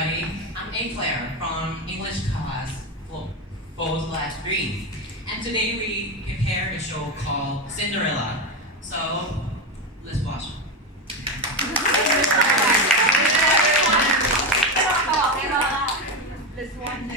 everybody. I'm A. Claire from English class 4/3. And today we prepared a show called Cinderella. So let's watch. This one.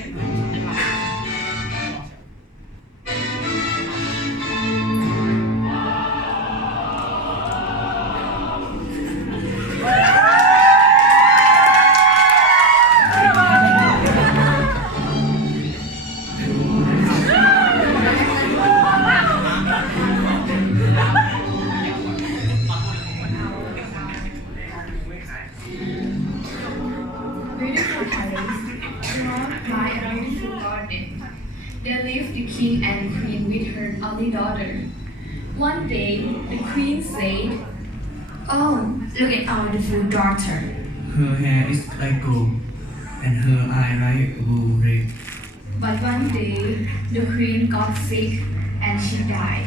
Beautiful palace, surrounded by a beautiful garden. There lived the king and queen with her only daughter. One day, the queen said, "Oh, look at our beautiful daughter." Her hair is like gold, and her eye like blue red. But one day, the queen got sick and she died.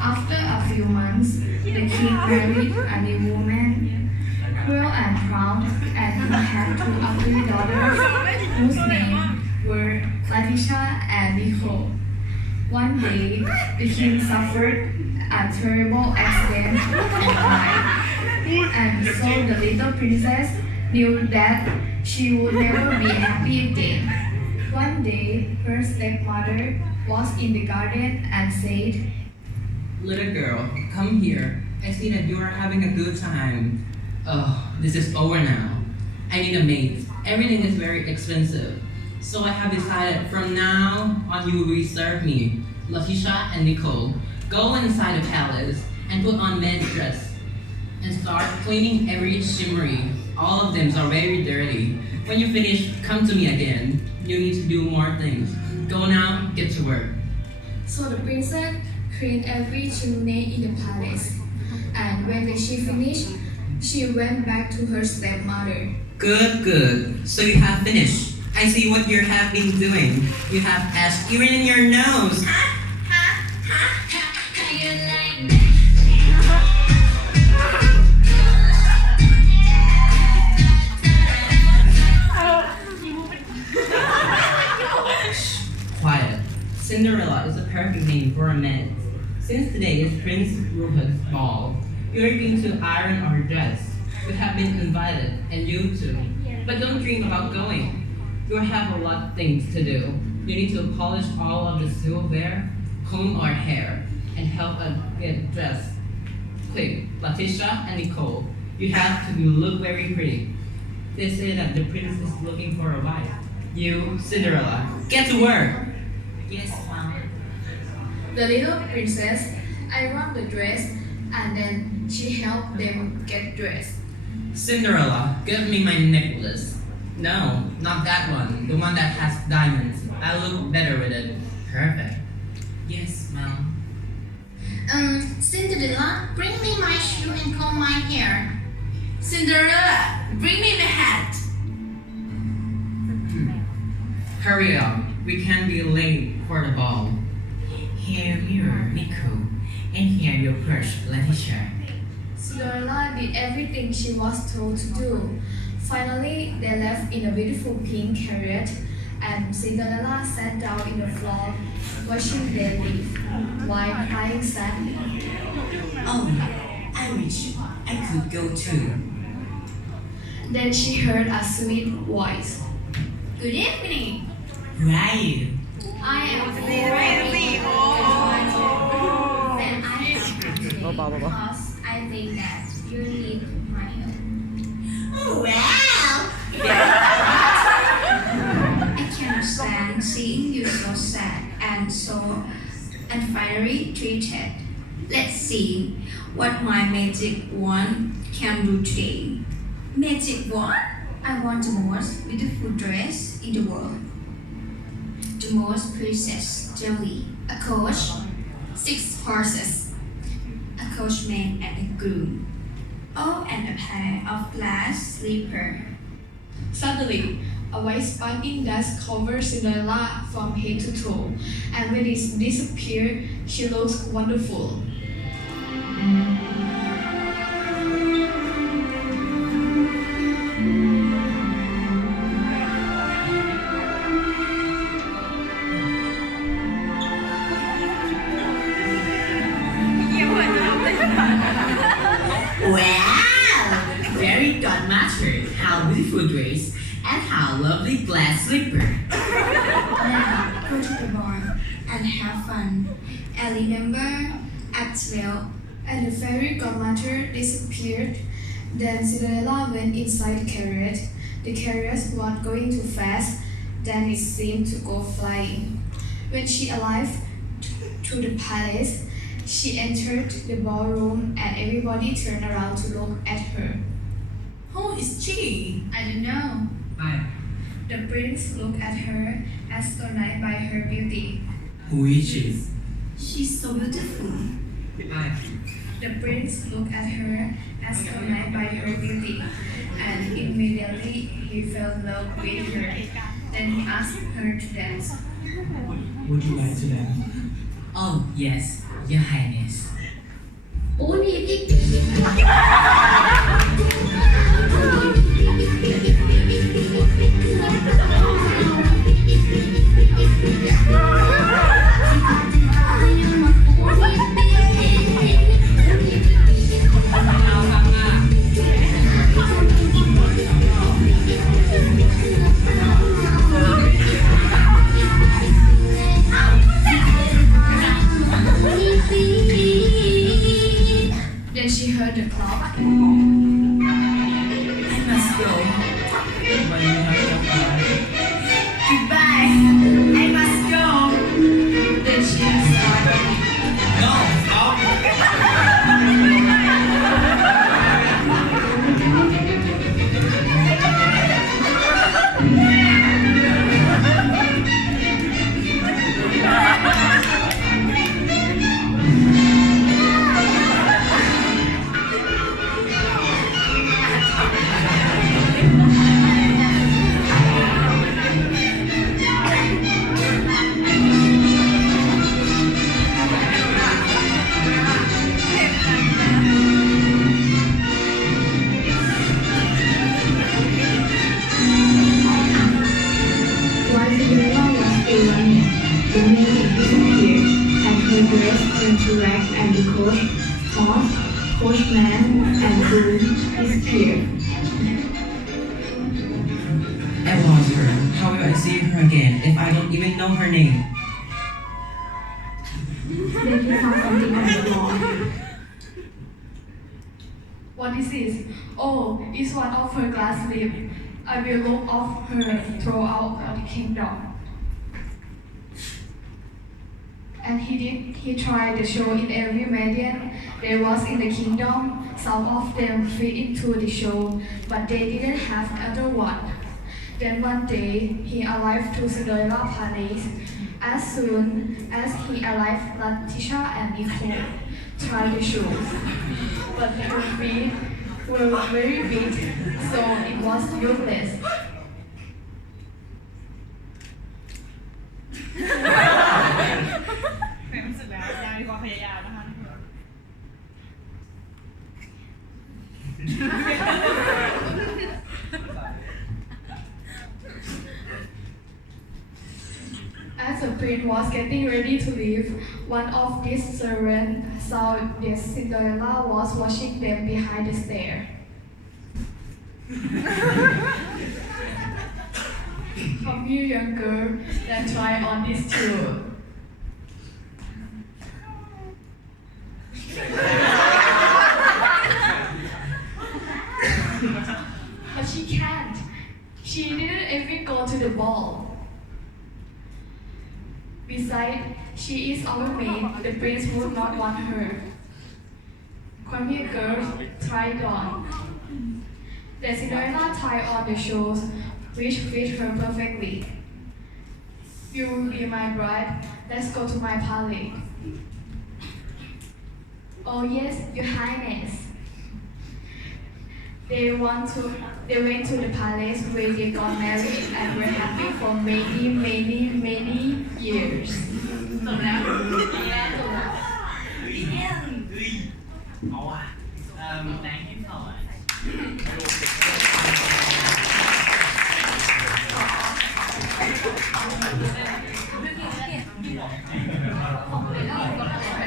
After a few months, the king married a new woman, cruel and proud, and he had two ugly daughters whose names were Letitia and Nicole. One day, the king suffered a terrible accident and died. And so the little princess knew that she would never be happy again. One day, her stepmother was in the garden and said, Little girl, come here. I see that you are having a good time. Oh, this is over now. I need a maid. Everything is very expensive. So I have decided from now on you will serve me, Letitia and Nicole. Go inside the palace and put on maid dress and start cleaning every shimmery. All of them are very dirty. When you finish, come to me again. You need to do more things. Go now, get to work. So the princess cleaned every chimney in the palace. And when she finished, she went back to her stepmother. Good. So you have finished. I see what you have been doing. You have ash even in your nose. Quiet. Cinderella is a perfect name for a maid. Since today is Prince Rupert's ball, you are going to iron our dress. You have been invited, and you too. But don't dream about going. You have a lot of things to do. You need to polish all of the silverware, comb our hair, and help us get dressed. Quick, Letitia and Nicole, you have to look very pretty. They say that the prince is looking for a wife. You, Cinderella, get to work. Yes, Mom. The little princess ironed the dress and then she helped them get dressed. Cinderella, give me my necklace. No, not that one. The one that has diamonds. I look better with it. Perfect. Yes, Mom. Cinderella, bring me my shoe and comb my hair. Cinderella, bring me my hat. Hurry up. We can't be late for the ball. Here, mirror, Nicole, and here your purse, Letitia. Cinderella did everything she was told to do. Finally, they left in a beautiful pink carriage, and Cinderella sat down in the floor, watching them leave, while crying sadly. Oh, I wish I could go too. Then she heard a sweet voice. Good evening. Who are you? I am Oh. and I am because I think that you need my help. Oh, wow. I cannot stand seeing you so sad and so unfairly treated. Let's see what my magic wand can do today. Magic wand? I want the most beautiful dress in the world. The most precious jewelry. A coach, 6 horses, a coachman and a groom. Oh, and a pair of glass slippers. Suddenly, a white sparkling dust covered Cinderella from head to toe, and when it disappeared, she looked wonderful. how lovely glass slipper. Now go to the bar and have fun. And remember, act well. And the fairy godmother disappeared. Then Cinderella went inside the carriage. The carriage was going too fast. Then it seemed to go flying. When she arrived to the palace, she entered the ballroom and everybody turned around to look at her. Who is she? I don't know. Hi. The prince looked at her, astonished by her beauty. Who is she? She's so beautiful. Hi. The prince looked at her, astonished by her beauty, and immediately he fell in love with her. Then he asked her to dance. Would you like to dance? Oh, yes, Your Highness. Then she heard the clock. I must go. But you have to fly. Goodbye. I must go. Then she started. No, stop. While Cinderella was still running, the magic disappeared, and her dress turned to rags, and the coach, horse, coachman, and groom disappeared. I lost her. How will I see her again if I don't even know her name? Then he found something on the floor. What is this? Oh, it's one of her glass slips. I will look off her throughout the kingdom. And he did. He tried the show in every medium there was in the kingdom. Some of them fit into the show, but they didn't have other one. Then one day, he arrived to Cinderella Palace. As soon as he arrived, Letitia and Nicole tried the show, but their feet were very big, so it was useless. As the prince was getting ready to leave, one of these servants saw that Cinderella was watching them behind the stair. Come here, young girl, let's try on this too. But she can't. She didn't even go to the ball. Besides, she is our maid. The prince would not want her. Come here, girl, try it on. The Cinderella tried on the shoes, which fit her perfectly. You will be my bride. Let's go to my palace. Oh yes, Your Highness. They went to the palace where they got married and were happy for many, many, many years. จบแล้ว เอาอ่ะ thank you so much